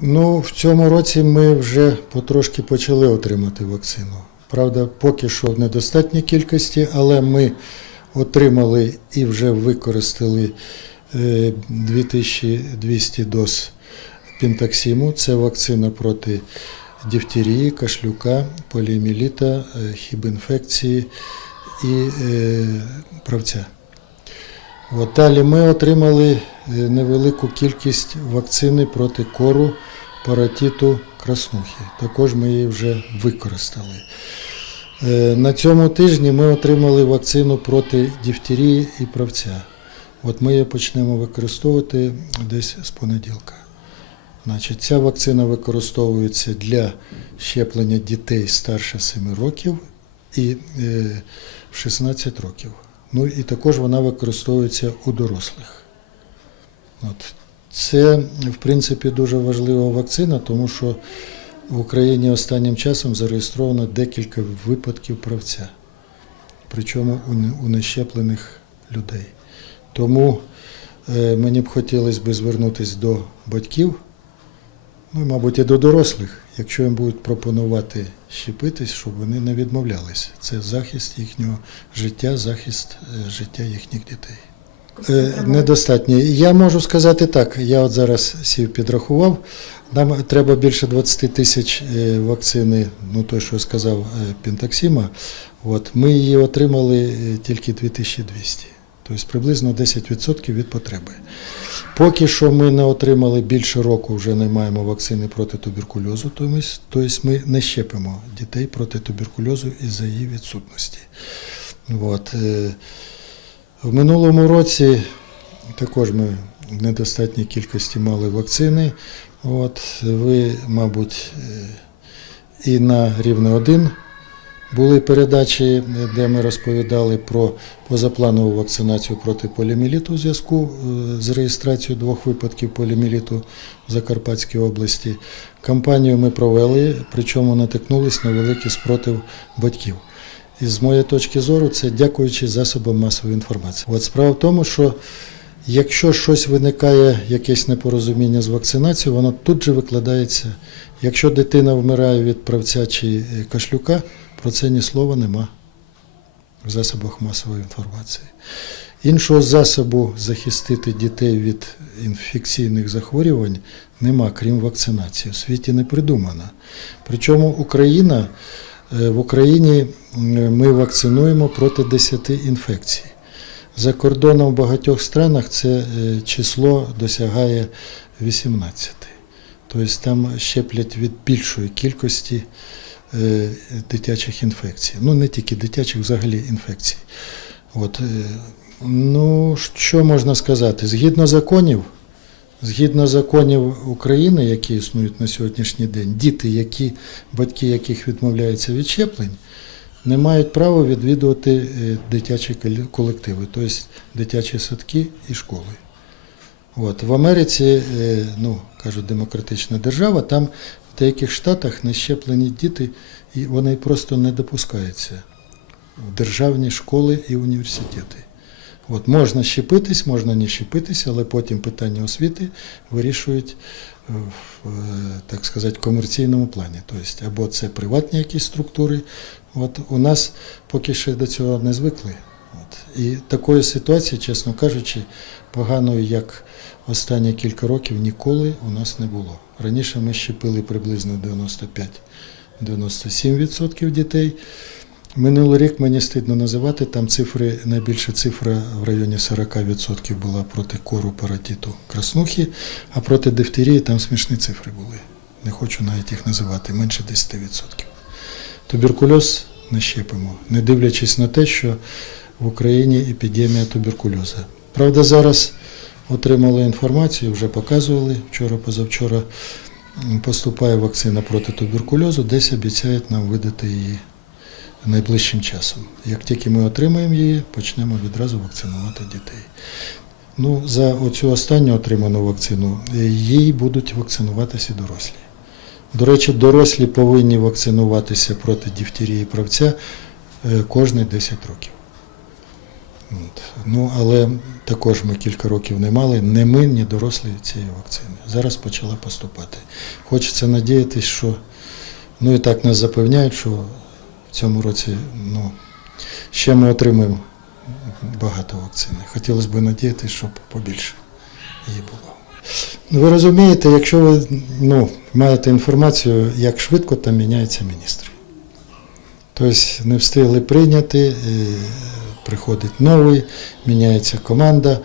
Ну, в цьому році ми вже потрошки почали отримати вакцину. Правда, поки що в недостатній кількості, але ми отримали і вже використали е, 2200 доз пінтаксиму. Це вакцина проти дифтерії, кашлюка, поліоміеліта, е, хібінфекції і е, правця. Далі ми отримали е, невелику кількість вакцини проти кору, паратиту, краснухи. Також ми її вже використали. Е, На цьому тижні ми отримали вакцину проти дифтерії і правця. От ми її почнемо використовувати десь з понеділка. Значить, ця вакцина використовується для щеплення дітей старше 7 років і е, в 16 років. Ну і також вона використовується у дорослих. От. Це, в принципі, дуже важлива вакцина, тому що в Україні останнім часом зареєстровано декілька випадків правця, причому у нещеплених людей. Тому е, мені б хотілося звернутися до батьків, ну і, мабуть, і до дорослих, якщо їм будуть пропонувати щепитись, щоб вони не відмовлялись. Це захист їхнього життя, захист е, життя їхніх дітей. Е, Недостатньо. Я можу сказати так. Я от зараз сів підрахував. Нам треба більше 20 тисяч е, вакцини, ну той, що я сказав, Пентаксима. От, ми її отримали тільки 2200. Тобто приблизно 10% від потреби. Поки що ми не отримали більше року, вже не маємо вакцини проти туберкульозу, тобто ми не щепимо дітей проти туберкульозу із-за її відсутності. От. е, В минулому році також ми в недостатній кількості мали вакцини. От, ви, мабуть, е, і на рівне 1 були передачі, де ми розповідали про позапланову вакцинацію проти поліоміеліту у зв'язку е, з реєстрацією двох випадків поліоміеліту в Закарпатській області. Кампанію ми провели, причому натикнулись на великий спротив батьків. І з моєї точки зору, це дякуючи засобам масової інформації. От справа в тому, що якщо щось виникає, якесь непорозуміння з вакцинацією, воно тут же викладається. Якщо дитина вмирає від правця чи кашлюка, про це ні слова нема в засобах масової інформації. Іншого засобу захистити дітей від інфекційних захворювань нема, крім вакцинації. В світі не придумано. Причому Україна, е, в Україні ми вакцинуємо проти 10 інфекцій. За кордоном в багатьох странах це е, число досягає 18. Тобто там щеплять від більшої кількості е, дитячих інфекцій. Ну, не тільки дитячих, взагалі інфекцій. От, е, ну, що можна сказати? Згідно законів, згідно законів України, які існують на сьогоднішній день, діти, які, батьки яких відмовляються від щеплень, не мають права відвідувати е, дитячі колективи, тобто дитячі садки і школи. От. В Америці, е, ну, кажуть, демократична держава, там в деяких штатах нещеплені діти, і вони просто не допускаються в державні школи і університети. От, можна щепитись, можна не щепитись, але потім питання освіти вирішують в, так сказати, комерційному плані. Тобто, або це приватні якісь структури. От у нас поки що до цього не звикли. От. І такої ситуації, чесно кажучи, поганої, як останні кілька років, ніколи у нас не було. Раніше ми щепили приблизно 95-97% дітей. Минулий рік мені стидно називати, там цифри, найбільша цифра в районі 40% була проти кору, паратиту, краснухи, а проти дифтерії там смішні цифри були. Не хочу навіть їх називати, менше 10%. Туберкульоз не щепимо, не дивлячись на те, що в Україні епідемія туберкульозу. Правда, зараз отримали інформацію, вже показували вчора-позавчора. Поступає вакцина проти туберкульозу, десь обіцяють нам видати її найближчим часом. Як тільки ми отримаємо її, почнемо відразу вакцинувати дітей. Ну, за оцю останню отриману вакцину е, їй будуть вакцинуватися дорослі. До речі, дорослі повинні вакцинуватися проти дифтерії правця е, кожні 10 років. Ну, але також ми кілька років не мали, не ми, ні дорослі цієї вакцини. Зараз почала поступати. Хочеться надіятися, що ну і так нас запевняють, що в цьому році ну, ще ми отримаємо багато вакцини. Хотілося б надіятися, щоб побільше її було. Ну, Ви розумієте, якщо ви ну, маєте інформацію, як швидко там міняються міністри. Тобто не встигли прийняти, е, приходить новий, міняється команда.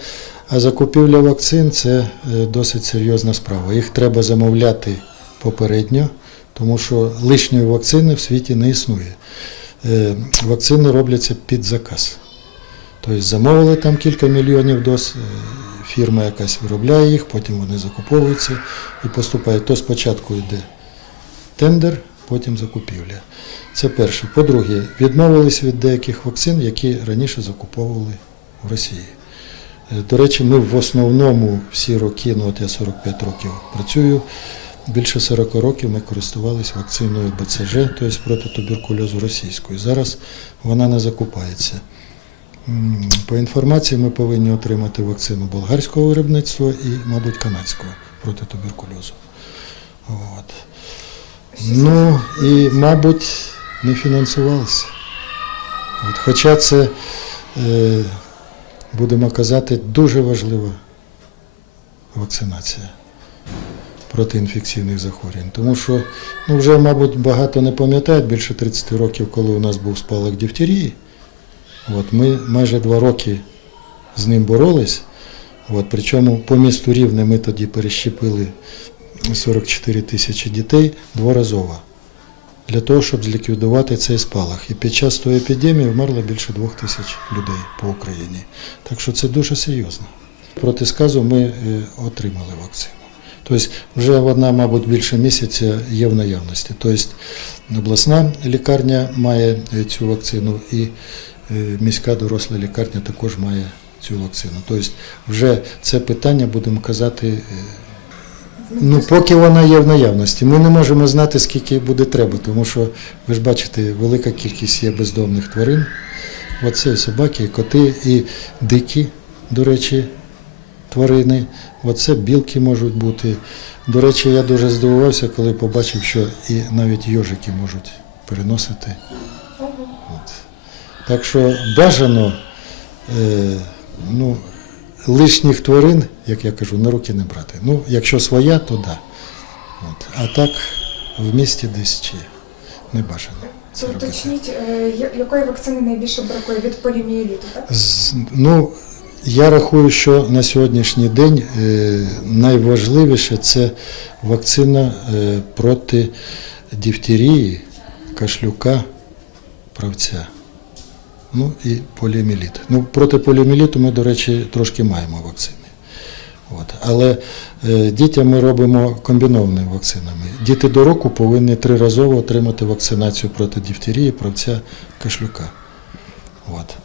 А закупівля вакцин це е, досить серйозна справа. Їх треба замовляти попередньо, тому що лишньої вакцини в світі не існує. Е, Вакцини робляться під заказ. Тобто замовили там кілька мільйонів доз, е, фірма якась виробляє їх, потім вони закуповуються і поступають. То спочатку йде тендер, потім закупівля. Це перше. По-друге, відмовились від деяких вакцин, які раніше закуповували в Росії. Е, До речі, ми в основному всі роки, ну от я 45 років працюю, більше 40 років ми користувалися вакциною БЦЖ, тобто проти туберкульозу російською. Зараз вона не закупається. По інформації ми повинні отримати вакцину болгарського виробництва і, мабуть, канадського проти туберкульозу. От. Ну і, мабуть, не фінансувалися. От, хоча це, е, будемо казати, дуже важлива вакцинація проти інфекційних захворювань. Тому що ну, вже, мабуть, багато не пам'ятають, більше 30 років, коли у нас був спалах дифтерії. От, ми майже два роки з ним боролись. От, причому по місту Рівне ми тоді перещепили 44 тисячі дітей дворазово для того, щоб зліквідувати цей спалах. І під час тої епідемії вмерло більше двох тисяч людей по Україні. Так що це дуже серйозно. Проти сказу ми е, отримали вакцину. Тобто вже вона, мабуть, більше місяця є в наявності. Тобто обласна лікарня має е, цю вакцину і е, міська доросла лікарня також має цю вакцину. Тобто вже це питання, будемо казати, Ну, поки вона є в наявності. Ми не можемо знати, скільки буде треба, тому що ви ж бачите, велика кількість є бездомних тварин. Оце і собаки, і коти, і дикі, до речі, тварини. Оце білки можуть бути. До речі, я дуже здивувався, коли побачив, що і навіть йожики можуть переносити. От. Так що бажано е, ну, лишніх тварин, як я кажу, на руки не брати. Ну, якщо своя, то да. От. А так в місті десь чи не бажано. Це робити. уточніть, е, я- якої вакцини найбільше бракує від полімієліту, так? З- Ну, я рахую, що на сьогоднішній день е, найважливіше це вакцина е, проти дифтерії, кашлюка, правця. Ну і поліоміліт. Ну, проти поліоміліту ми, до речі, трошки маємо вакцини. От. Але е, дітям ми робимо комбінованими вакцинами. Діти до року повинні триразово отримати вакцинацію проти діфтерії, правця, кашлюка. От.